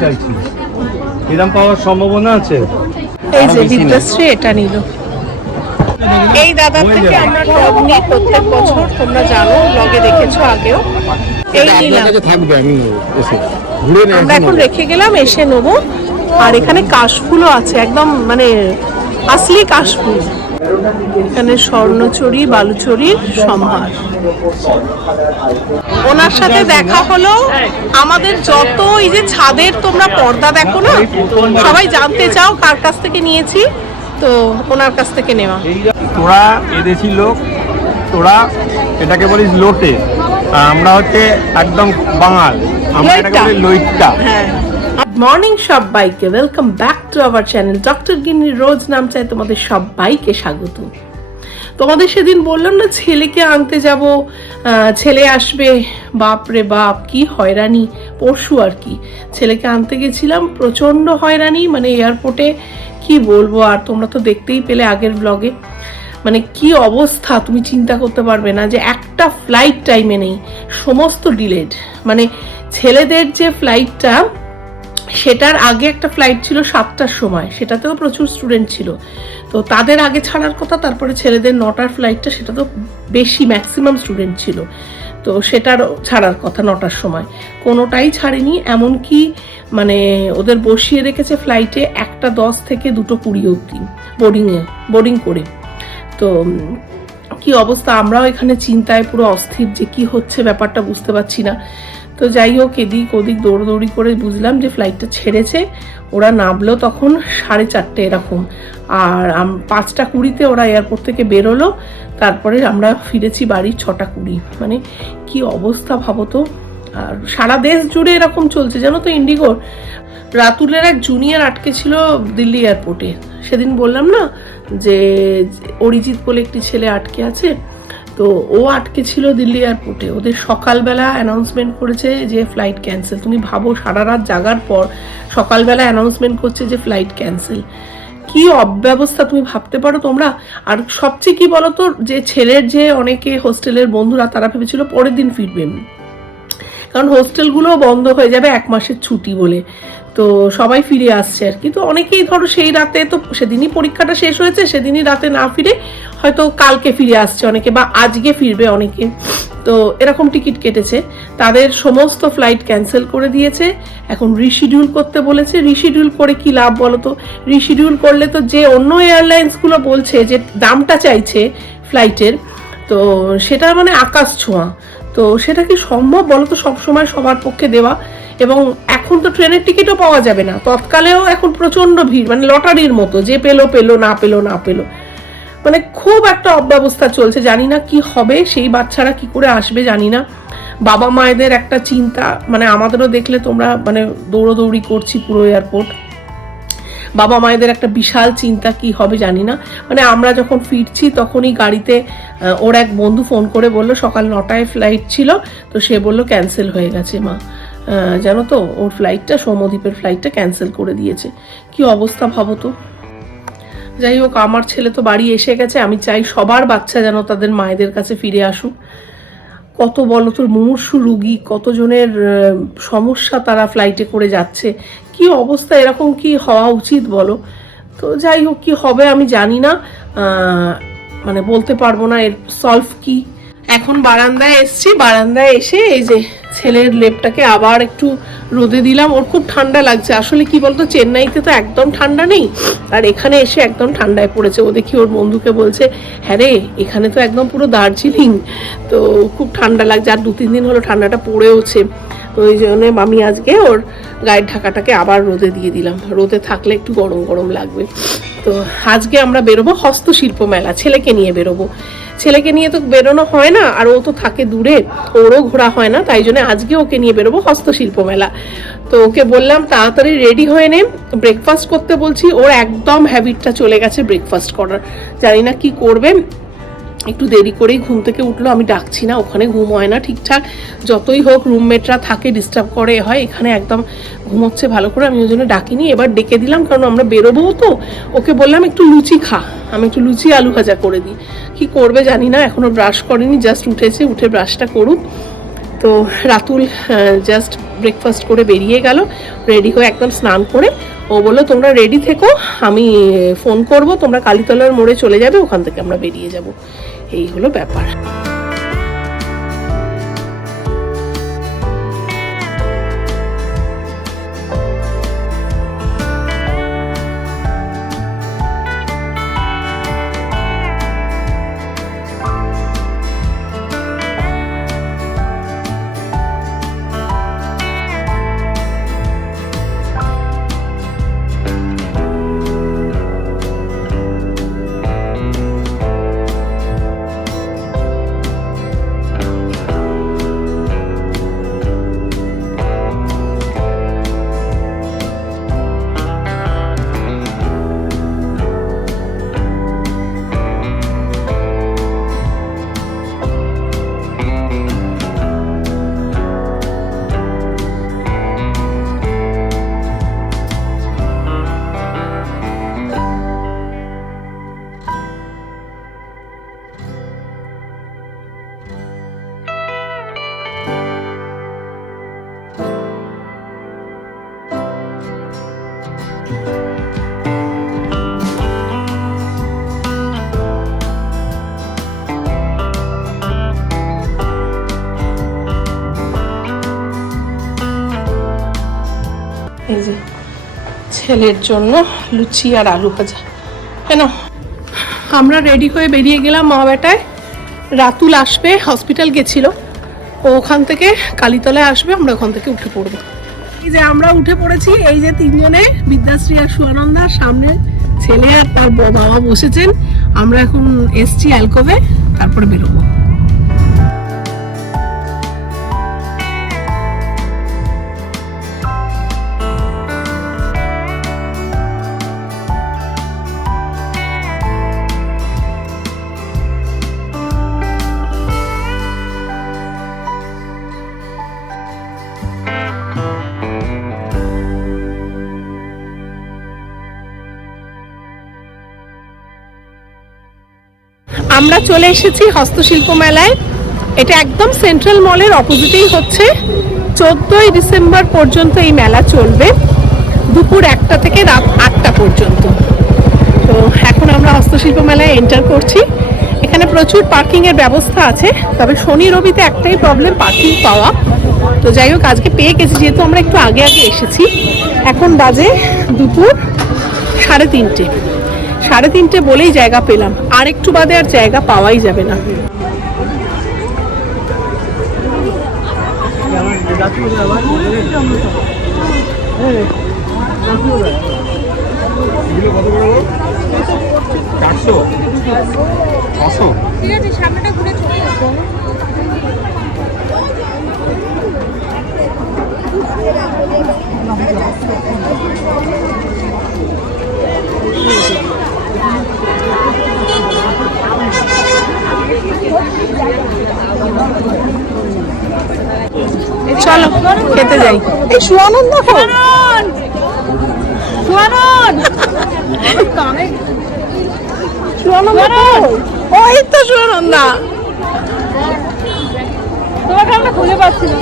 চাইছি এই দাম পাওয়ার সম্ভাবনা আছে? এই যে। বিদ্যাশ্রী এটা নিল। এই দাদার থেকে আমরা নিই প্রত্যেক বছর তোমরা জানো ব্লগে দেখেছ আগেও। এই নিলাম। থাকবে আমি আমরা এখন রেখে গেলাম এসে নেব। আর এখানে কাশফুলও আছে একদম মানে আসলি কাশফুল। এখানে স্বর্ণচুরি বালুচুরির সম্ভার। ওনার সাথে দেখা হলো আমাদের যত এই যে ছাদের তোমরা পর্দা দেখো না সবাই জানতে চাও কার কাছ থেকে নিয়েছি তো ওনার কাছ থেকে নেওয়া। তোরা এদেশি লোক তোরা এটাকে বলিস লোটে। আমরা হচ্ছে একদম বাঙাল। আমরা এটাকে। বলি লইট্টা। হ্যাঁ। মর্নিং সবাইকে welcome back to our channel doctor গিন্নি রোজ নাম চাই তোমাদের সবাইকে স্বাগত। তোমাদের সেদিন বললাম না, ছেলেকে আনতে যাব ছেলে আসবে, বাপ রে বাপ, কি হয়রানি, পরশু আর কি। ছেলেকে আনতে গেছিলাম, প্রচণ্ড হয়রানি মানে এয়ারপোর্টে কি বলব আর তোমরা তো দেখতেই পেলে আগের ব্লগে মানে কি অবস্থা, তুমি চিন্তা করতে পারবে না যে একটা ফ্লাইট টাইমে নেই, সমস্ত ডিলেড মানে ছেলেদের যে ফ্লাইটটা সেটার আগে একটা ফ্লাইট ছিল সাতটার সময়। সেটাতেও প্রচুর স্টুডেন্ট ছিল। তো তাদের আগে ছাড়ার কথা, তারপরে ছেলেদের নটার ফ্লাইটটা সেটা তো বেশি ম্যাক্সিমাম স্টুডেন্ট ছিল। তো সেটারও ছাড়ার কথা নটার সময়। কোনোটাই ছাড়েনি, এমনকি মানে ওদের বসিয়ে রেখেছে ফ্লাইটে একটা দশ থেকে দুটো কুড়ি অবধি বোর্ডিংয়ে বোর্ডিং করে। তো কি অবস্থা? আমরাও এখানে চিন্তায় পুরো অস্থির যে কি হচ্ছে ব্যাপারটা বুঝতে পারছি না। তো যাই হোক, এদিক ওদিক দৌড়দৌড়ি করে বুঝলাম যে ফ্লাইটটা ছেড়েছে। ওরা নামলো তখন সাড়ে চারটে এরকম। আর পাঁচটা কুড়িতে ওরা এয়ারপোর্ট থেকে বেরোলো। তারপরে আমরা ফিরেছি বাড়ি ছটা কুড়ি। মানে কি অবস্থা ভাবো তো? আর সারা দেশ জুড়ে এরকম চলছে, জানো তো ইন্ডিগোর রাতুলের এক জুনিয়র আটকে ছিল দিল্লি এয়ারপোর্টে সেদিন বললাম না যে অরিজিৎ বলে একটি ছেলে আটকে আছে। তো ও আটকে ছিল দিল্লি এয়ারপোর্টে। ওদের সকালবেলা অ্যানাউন্সমেন্ট করেছে যে ফ্লাইট ক্যান্সেল তুমি ভাবো সারা রাত জাগার পর সকালবেলা অ্যানাউন্সমেন্ট করছে যে ফ্লাইট ক্যান্সেল কি অব্যবস্থা তুমি ভাবতে পারো তোমরা? আর সবচেয়ে কি বলো তো যে ছেলের যে অনেকে হোস্টেলের বন্ধুরা, তারা ভেবেছিল পরের দিন ফিরবেন কারণ হোস্টেলগুলোও বন্ধ হয়ে যাবে এক মাসের ছুটি বলে। তো সবাই ফিরে আসছে আর কি। তো অনেকেই ধরো সেই রাতে তো সেদিনই পরীক্ষাটা শেষ হয়েছে, সেদিনই রাতে না ফিরে হয়তো কালকে ফিরে আসছে অনেকে বা আজকে ফিরবে অনেকে। তো এরকম টিকিট কেটেছে। তাদের সমস্ত ফ্লাইট ক্যান্সেল করে দিয়েছে। এখন রিশিডিউল করতে বলেছে। রিশিডিউল করে কি লাভ বলো তো রিশিডিউল করলে তো যে অন্য এয়ারলাইন্সগুলো বলছে যে দামটা চাইছে ফ্লাইটের তো সেটা মানে আকাশ ছোঁয়া। তো সেটা কি সম্ভব বলো তো সবসময় সবার পক্ষে দেওয়া? এবং এখন তো ট্রেনের টিকিটও পাওয়া যাবে না। তৎকালেও এখন প্রচণ্ড ভিড় মানে লটারির মতো, যে পেল পেল, না পেল না পেল। মানে খুব একটা অব্যবস্থা চলছে, জানি না কি হবে, সেই বাচ্চারা কি করে আসবে জানি না। বাবা মায়েদের একটা চিন্তা মানে আমাদেরও দেখলে তোমরা মানে দৌড়োদৌড়ি করছি পুরো এয়ারপোর্ট বাবা মায়েদের একটা বিশাল চিন্তা কি হবে জানি না। মানে আমরা যখন ফিরছি তখনই গাড়িতে ওর এক বন্ধু ফোন করে বলল, সকাল নটায় ফ্লাইট ছিল, তো সে বলল ক্যান্সেল হয়ে গেছে মা। জানো তো, ওর ফ্লাইটটা সৌমদ্বীপের ফ্লাইটটা ক্যান্সেল করে দিয়েছে। কি অবস্থা ভাবো তো? যাই হোক, আমার ছেলে তো বাড়ি এসে গেছে, আমি চাই সবার বাচ্চা যেন তাদের মায়েদের কাছে ফিরে আসুক। কত বলো তোর মুমূর্ষু রুগী, কতজনের সমস্যা তারা ফ্লাইটে করে যাচ্ছে, কি অবস্থা, এরকম কি হওয়া উচিত বলো? তো যাই হোক, কি হবে আমি জানি না মানে বলতে পারব না এর সলভ কি। এখন বারান্দায় এসছি, বারান্দায় এসে এই যে ছেলের লেপটাকে আবার একটু রোদে দিলাম। ওর খুব ঠান্ডা লাগছে। আসলে কি বলতো, চেন্নাইতে তো একদম ঠান্ডা নেই, আর এখানে এসে একদম ঠান্ডায় পড়েছে। ও দেখি ওর বন্ধুকে বলছে হ্যাঁ রে, এখানে তো একদম পুরো দার্জিলিং। তো খুব ঠান্ডা লাগছে, আর দু তিন দিন হলো ঠান্ডাটা পড়েওছে। তো ওই জন্য আমি আজকে ওর গায়ের ঢাকাটাকে আবার রোদে দিয়ে দিলাম। রোদে থাকলে একটু গরম গরম লাগবে। তো আজকে আমরা বেরোবো হস্তশিল্প মেলা, ছেলেকে নিয়ে বেরোবো। ছেলেকে নিয়ে তো বেরোনো হয় না, আর ও তো থাকে দূরে, ওরও ঘোরা হয় না, তাই জন্য আজকে ওকে নিয়ে বেরোবো হস্তশিল্প মেলা। তো ওকে বললাম, তাড়াতাড়ি রেডি হয়ে নে ব্রেকফাস্ট করতে বলছি, ওর একদম হ্যাবিটটা চলে গেছে ব্রেকফাস্ট করার। জানি না কি করবে একটু দেরি করেই ঘুম থেকে উঠল, আমি ডাকছি না, ওখানে ঘুম হয় না ঠিকঠাক। যতই হোক রুমমেটরা থাকে ডিস্টার্ব করে, হয়, এখানে একদম ঘুমোচ্ছে ভালো করে, আমি ওই জন্য ডাকিনি। এবার ডেকে দিলাম, কারণ আমরা বেরোবো তো, ওকে বললাম, একটু লুচি খা, আমি একটু লুচি আলু ভাজা করে দিই। কি করবে জানি না, এখনও ব্রাশ করেনি জাস্ট উঠেছে, উঠে ব্রাশটা করুক। তো রাতুল জাস্ট ব্রেকফাস্ট করে বেরিয়ে গেল রেডি হয়ে একদম স্নান করে, ও বলল, তোমরা রেডি থেকো, আমি ফোন করব, তোমরা কালীতলার মোড়ে চলে যাবে, ওখান থেকে আমরা বেরিয়ে যাব। এই হলো ব্যাপার। ছেলের জন্য লুচি আর আলু ভাজা। কেন আমরা রেডি হয়ে বেরিয়ে গেলাম মা বেটায়। রাতুল আসবে, হসপিটাল গেছিল। ও ওখান থেকে কালীতলায় আসবে, আমরা ওখান থেকে উঠে পড়ব। এই যে আমরা উঠে পড়েছি, এই যে তিনজনে, বিদ্যাশ্রী আর সুয়ানন্দা, সামনে ছেলে আর তার বাবা বসেছেন। আমরা এখন এসছি অ্যালকোভে, তারপরে বেরোবো। চলে এসেছি হস্তশিল্প মেলায়। এটা একদম সেন্ট্রাল মলের অপোজিটেই হচ্ছে। চোদ্দোই ডিসেম্বর পর্যন্ত এই মেলা চলবে। দুপুর একটা থেকে রাত আটটা পর্যন্ত। তো এখন আমরা হস্তশিল্প মেলায় এন্টার করছি। এখানে প্রচুর পার্কিংয়ের ব্যবস্থা আছে। তবে শনি, রবিতে একটাই প্রবলেম পার্কিং পাওয়া। তো যাই হোক, আজকে পেয়ে গেছি, যেহেতু আমরা একটু আগে আগে এসেছি। এখন বাজে দুপুর সাড়ে তিনটে। সাড়ে তিনটে বলেই জায়গা পেলাম। আর একটু বাদে আর জায়গা পাওয়াই যাবে না। সামনেটা ঘুরে চলে যাব চলো খেতে যাই এই সুয়ানন্দ! সুয়ানন্দ ওই তো সুয়ানন্দা। তোমাকে আমরা খুঁজে পাচ্ছি না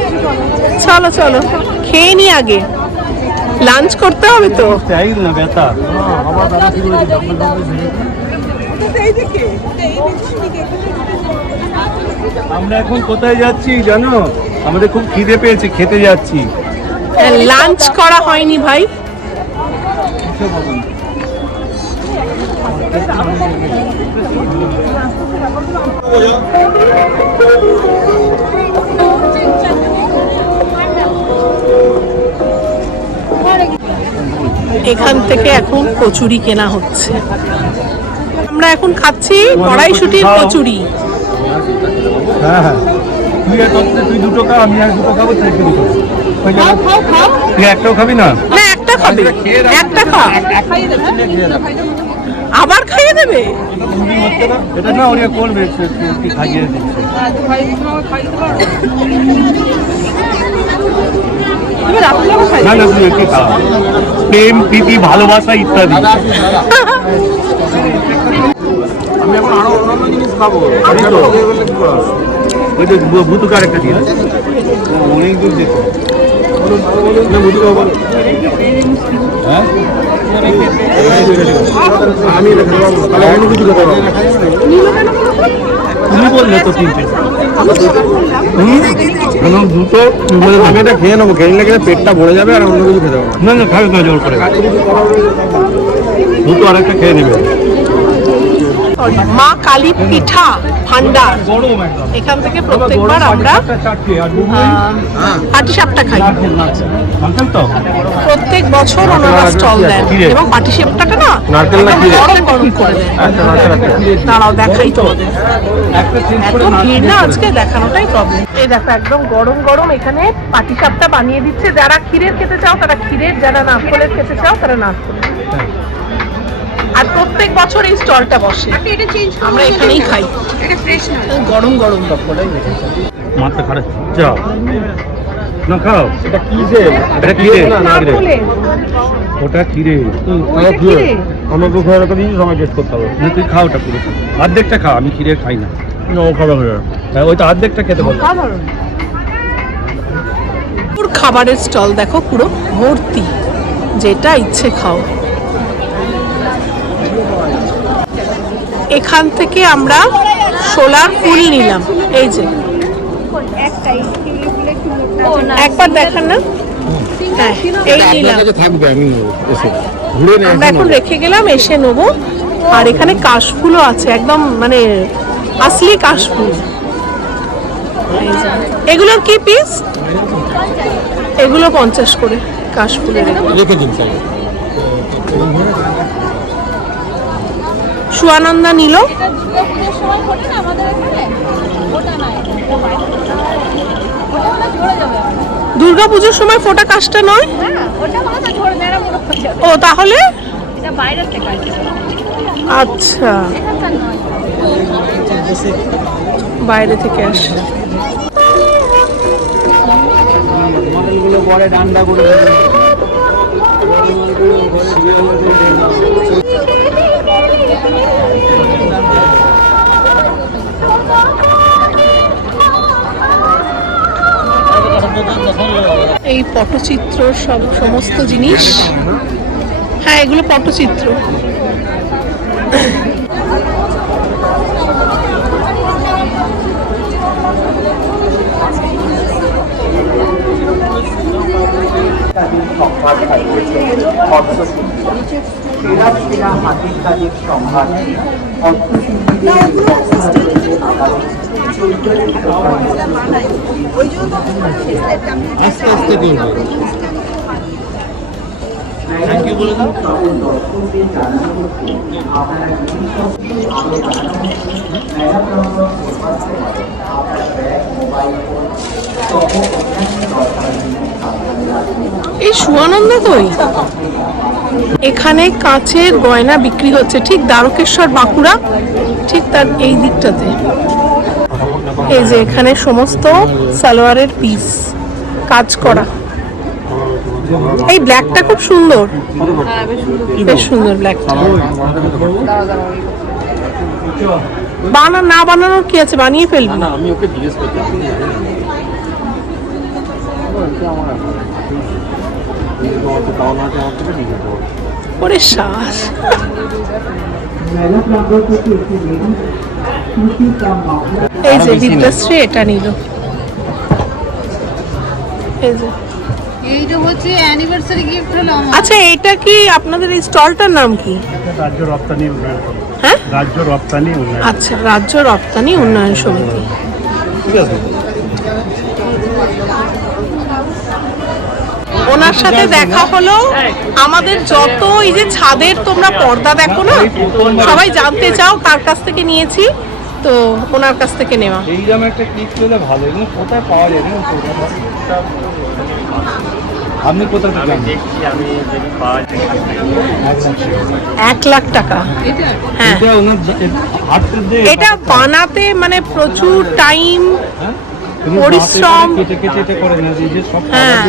চলো। চলো খেয়ে নি আগে। লাঞ্চ করতে হবে তো। না আমরা এখন কোথায় যাচ্ছি জানো? আমাদের খুব খিদে পেয়েছে খেতে যাচ্ছি। লাঞ্চ করা হয়নি ভাই। এখান থেকে এখন কচুরি কেনা হচ্ছে। আমরা এখন খাচ্ছি কড়াইশুটির কচুরি। হ্যাঁ হ্যাঁ। তুই দুটো খা, আমি আর দুটো খাব, তুই দুটো খাও খাও তুই একটাও খাবি না? না একটা খাবে? একটা খা আবার খাইয়ে দেবে? এটা না উনি করবে খাইয়ে দিচ্ছে। না না তুই একটু খা প্রেম প্রীতি ভালোবাসা ইত্যাদি। আমি এখন আরও অন্যান্য জিনিস খাব। ওই তো ভুতুকার একটা দিয়ে। অনেক দূর যেত তুমি বললে তো খেয়ে নেব খেয়ে নিলে পেটটা ভরে যাবে আর অন্য কিছু খেতে হবে না না খাবে না জোর করে দুটো আরেকটা খেয়ে নেবে মা কালী পিঠা ভান্ডার। এখান থেকে প্রত্যেকবার আমরা পাটি সাপটা খাই। প্রত্যেক বছর ওনারা স্টল দেন এবং পাটি না? গরম গরম করে দেন। আচ্ছা দাঁড়াও দেখাই তো। এত ভিড় না আজকে দেখানোটাই প্রবলেম এই দেখো একদম গরম গরম এখানে পাটিসাপটা বানিয়ে দিচ্ছে। যারা ক্ষীরের খেতে চাও তারা ক্ষীরের যারা নারকলের খেতে চাও তারা নারকলের আর প্রত্যেক বছর এই স্টলটা বসে আপনি এটা চেঞ্জ আমরা এখানেই খাই গরম গরম মাথা খারাপ না খাও এটা কি যে এটা কি রে ওটা কি রে? আমাকে ঘরে তো সময় করতে হবে না তুই খাও ওটা পুরো অর্ধেকটা খা আমি ক্ষীরে খাই না না ও খাবে হ্যাঁ ওইটা অর্ধেকটা খেতে বল খাবারের স্টল দেখো পুরো ভর্তি যেটা ইচ্ছে খাও এখান থেকে আমরা সোলার ফুল নিলাম। এই যে। একবার দেখান না। হ্যাঁ এই নিলাম। আমরা এখন রেখে গেলাম এসে নেব। আর এখানে কাশফুলও আছে একদম মানে আসলি কাশফুল। এগুলোর কি পিস এগুলো পঞ্চাশ করে কাশফুলের এগুলো। রেখে দিন স্যার সুয়ানন্দা নিল। দুর্গা পুজোর সময় ফোটে না আমাদের এখানে? ওটা না এটা এটা বাইরে ওটা হলে ঝরে যাবে দুর্গা পুজোর সময় ফোটা কাশটা নয়? হ্যাঁ মনে হয়ে ও তাহলে? এটা বাইরে থেকে আসে আচ্ছা। বাইরে থেকে আসে। মডেলগুলো পরে ডান্ডা করে এই পটচিত্র সব সমস্ত জিনিস? হ্যাঁ এগুলো পটচিত্র। ইত্যাদির সম্ভার থাকতেছে হস্তশিল্পী সেরা সেরা কাজের সম্ভার হস্তশিল্পীদের আস্তে আপনারা বিভিন্ন আলো এই সুয়ানন্দ কই? এখানে কাঁচের গয়না বিক্রি হচ্ছে ঠিক দ্বারকেশ্বর বাঁকুড়া, ঠিক তার এই দিকটাতে। এই যে এখানে সমস্ত সালোয়ারের পিস কাজ করা। এই ব্ল্যাকটা খুব সুন্দর। বেশ সুন্দর ব্ল্যাকটা বানা, না বানানোর কি আছে? বানিয়ে ফেলবি। না, আমি ওকে জিজ্ঞেস করছি। ওরে শ্বাস এই যে বিদ্যাশ্রী এটা নিল। এই যে। এইটা হচ্ছে অ্যানিভার্সারি গিফট হলো আচ্ছা এটা কি আপনাদের এই স্টলটার নাম কি? রাজ্য রপ্তানি উন্নয়ন সমিতি। হ্যাঁ? রাজ্য রপ্তানি উন্নয়ন আচ্ছা রাজ্য রপ্তানি উন্নয়ন সমিতি। ঠিক আছে। ওনার সাথে দেখা হলো। আমাদের যত এই যে ছাদের তোমরা পর্দা দেখো না সবাই জানতে চাও কার কাছ থেকে নিয়েছি তো ওনার কাছ থেকে নেওয়া। এইরকম একটা ক্লিক পেলে ভালো এগুলো কোথায় পাওয়া যায় আপনি কোথা থেকে দেখছি আমি যদি পাওয়া যায় এক লাখ টাকা। হ্যাঁ। এটা বানাতে মানে প্রচুর টাইম পরিশ্রম। হ্যাঁ।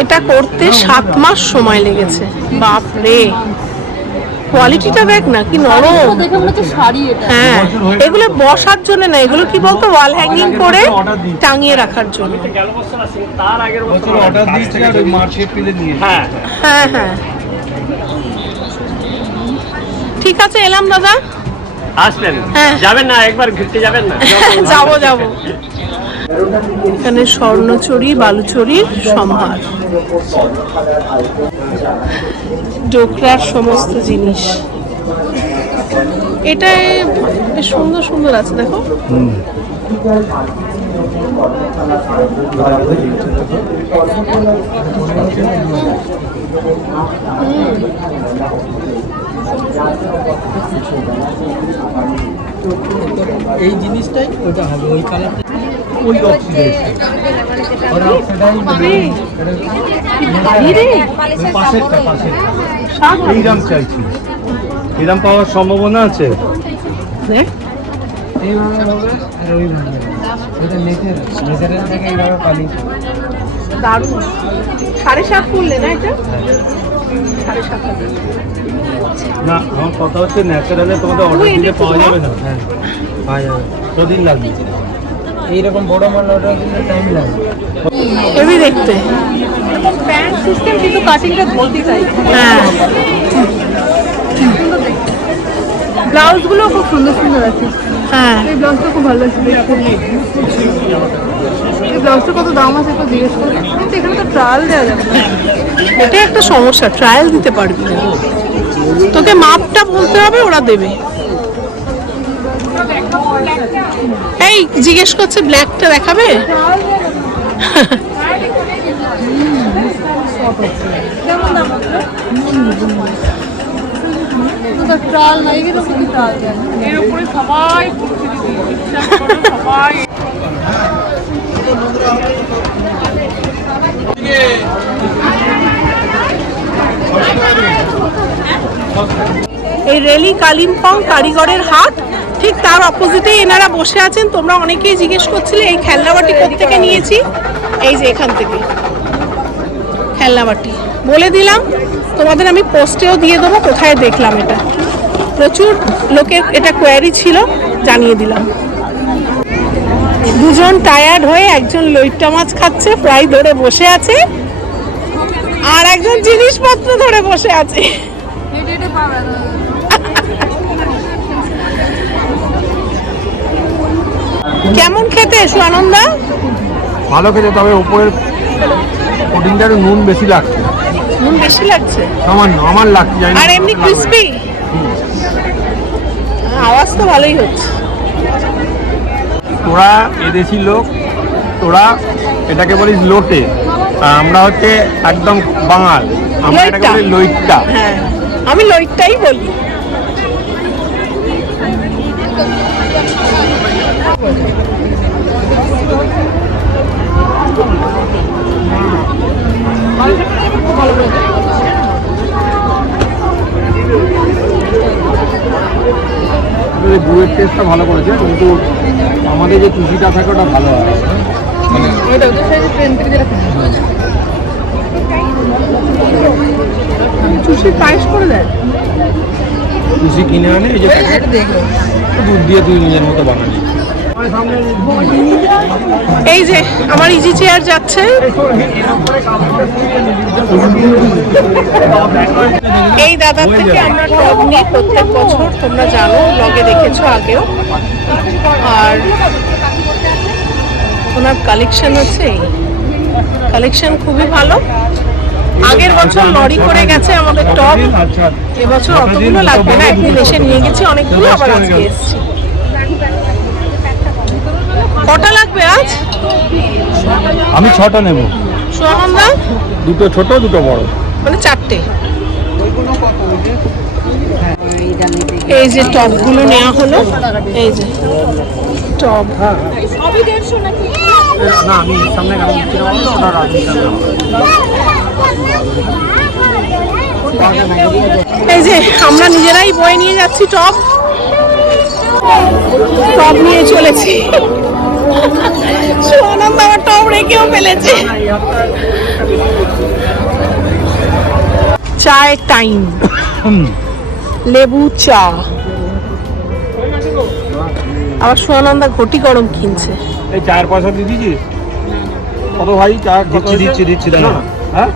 এটা করতে সাত মাস সময় লেগেছে। বাপ রে। কোয়ালিটিটা দেখ না কি নরম। হ্যাঁ এগুলো বসার জন্য না এগুলো কি বলতো? ওয়াল হ্যাঙ্গিং করে টাঙিয়ে রাখার জন্য। হ্যাঁ। হ্যাঁ হ্যাঁ। ঠিক আছে এলাম দাদা। আসলেন? হ্যাঁ। যাবেন না একবার ঘুরতে যাবেন না? যাব যাব। এখানে স্বর্ণচুরি বালুচুরির সম্ভার। ডোকরার সমস্ত জিনিস। এটা বেশ সুন্দর সুন্দর আছে দেখো। এই জিনিসটাই ওটা হবে ওই কালারটা এই দাম চাইছি এই দাম পাওয়ার সম্ভাবনা আছে? পালি দারুণ। সাড়ে সাত করলে না এটা? সাড়ে সাত হাজার। না আমার কথা হচ্ছে ন্যাচারালে তোমাদের অর্ডার দিলে পাওয়া যাবে না। হ্যাঁ পাওয়া যাবে। কদিন লাগবে। এইরকম বড় মাল অর্ডার দিলে টাইম লাগবে। হেভি দেখতে। প্যান্ট সিস্টেম কিন্তু কাটিংটা বলতে চাই। হ্যাঁ। খুব সুন্দর সুন্দর আছে। হ্যাঁ। এই ব্লাউজটা খুব ভালো লাগছে দেখতে। ব্লাউজটা কত দাম আছে একটু জিজ্ঞেস করো কিন্তু এখানে তো ট্রায়াল দেওয়া যাবে না এটা একটা সমস্যা ট্রায়াল দিতে পারবি না তোকে মাপটা বলতে হবে ওরা দেবে এই জিজ্ঞেস করছে ব্ল্যাকটা দেখাবে। এর উপরে সবাই সবাই এই রেলি কালিম্পং কারিগরের হাট, ঠিক তার অপোজিটেই এনারা বসে আছেন। তোমরা অনেকেই জিজ্ঞেস করছিলে, এই খেলনাবাটি থেকে নিয়েছি? এই যে এখান থেকে। খেলনাবাটি বলে দিলাম, তোমাদের আমি পোস্টেও দিয়ে দেবো, কোথায় দেখলাম এটা। প্রচুর লোকের এটা কোয়ারি ছিল, জানিয়ে দিলাম। দুজন টায়ার্ড হয়ে একজন লইট্টা মাছ খাচ্ছে প্রায় ধরে বসে আছে। আর একজন জিনিসপত্র ধরে বসে আছে। কেমন খেতে সুয়ানন্দা ভালো খেতে তবে উপরের একটু নুন বেশি লাগছে। নুন বেশি লাগছে? সামান্য আমার লাগছে। আর এমনি ক্রিস্পি আওয়াজ তো ভালোই হচ্ছে। তোরা এদেশি লোক তোরা এটাকে বলিস লোটে। আর আমরা হচ্ছে একদম বাঙাল। আমরা এটাকে। বলি লইট্টা। হ্যাঁ আমি লইটটাই বলি। আমাদের গুড়ের টেস্টটা ভালো করেছে কিন্তু আমাদের যে কুচিটা থাকে ওটা ভালো হয়। ট্রেন থেকে যেটা কিনে। চুষি পায়েস করে দেয়? কুচি কিনে আনে এই যে দুধ দিয়ে তুই নিজের মতো বানাবি। এই যে, আমার ইজি চেয়ার যাচ্ছে। এই দাদার থেকে আমরা টব নিই প্রত্যেক বছর, তোমরা জানো ব্লগে দেখেছ আগেও। আর ওনার কালেকশন আছে। কালেকশন খুবই ভালো। আগের বছর লরি করে গেছে আমাদের টপ। এবছর অতগুলো লাগবে না, একদিন এসে নিয়ে গেছি, অনেকগুলো আবার আজকে এসেছি। কটা লাগবে আজ? আমি ছটা নেব। সোহানন্দা দুটো ছোট দুটো বড়। মানে চারটে। এই যে টপগুলো নেওয়া হলো এই যে টপ। সবই না আমি সামনে এই যে আমরা নিজেরাই বয়ে নিয়ে যাচ্ছি টপ। টপ নিয়ে চলেছি। সোহানন্দ আমার টপ রেখেও ফেলেছে। চায় টাইম লেবু চা। আবার সোয়ানন্দা ঘটি গরম কিনছে। এই চায়ের পয়সা দিয়ে দিয়েছিস? কত ভাই? চা দিচ্ছি, দিচ্ছি, দিচ্ছি, না, দাঁড়া। হ্যাঁ?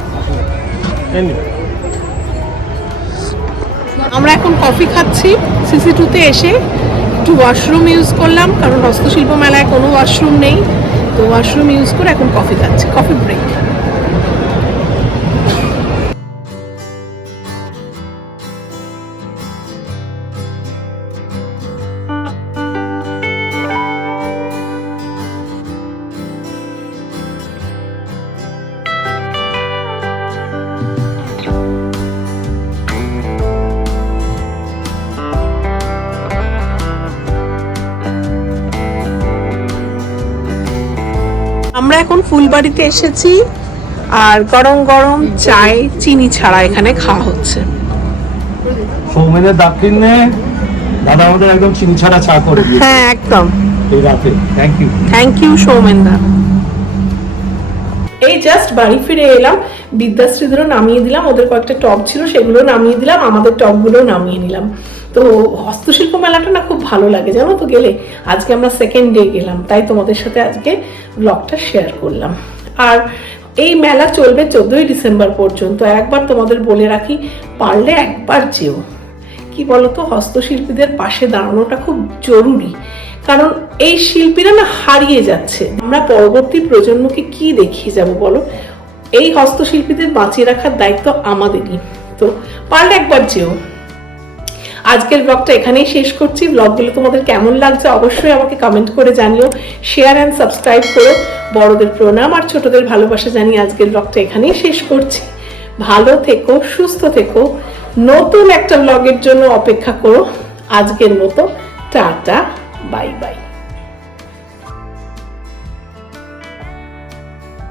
আমরা এখন কফি খাচ্ছি সিসি টুতে এসে। একটু ওয়াশরুম ইউজ করলাম, কারণ হস্তশিল্প মেলায় কোনো ওয়াশরুম নেই। তো ওয়াশরুম ইউজ করে এখন কফি খাচ্ছি কফি ব্রেক আমরা এখন ফুলবাড়িতে এসেছি আর গরম গরম চায় চিনি ছাড়া এখানে খাওয়া হচ্ছে। সৌমেনের দাক্ষিণ্যে দাদা আমাদের একদম চিনি ছাড়া চা করে দিয়েছে। হ্যাঁ একদম। এই রাতে। থ্যাংক ইউ থ্যাংক ইউ সৌমেনদা এই জাস্ট বাড়ি ফিরে এলাম বিদ্যাশ্রীদেরও নামিয়ে দিলাম ওদের কয়েকটা টপ ছিল সেগুলো নামিয়ে দিলাম আমাদের টপগুলো নামিয়ে নিলাম। তো হস্তশিল্প মেলাটা না খুব ভালো লাগে জানো তো গেলে? আজকে আমরা সেকেন্ড ডে গেলাম তাই তোমাদের সাথে আজকে ব্লগটা শেয়ার করলাম। আর এই মেলা চলবে চোদ্দোই ডিসেম্বর পর্যন্ত। একবার তোমাদের বলে রাখি, পারলে একবার যেও। কি বলতো, হস্তশিল্পীদের পাশে দাঁড়ানোটা খুব জরুরি। কারণ এই শিল্পীরা না হারিয়ে যাচ্ছে। আমরা পরবর্তী প্রজন্মকে কি দেখিয়ে যাব বলো? এই হস্তশিল্পীদের বাঁচিয়ে রাখার দায়িত্ব আমাদেরই। তো পারলে একবার যেও। আজকের ব্লগটা এখানেই শেষ করছি। ব্লগগুলো তোমাদের কেমন লাগছে অবশ্যই আমাকে কমেন্ট করে জানিও। শেয়ার অ্যান্ড সাবস্ক্রাইব করো বড়দের প্রণাম আর ছোটদের ভালোবাসা জানিয়ে আজকের ব্লগটা এখানেই শেষ করছি। ভালো থেকো, সুস্থ থেকো। নতুন একটা ব্লগের জন্য অপেক্ষা করো। আজকের মতো, টাটা বাই বাই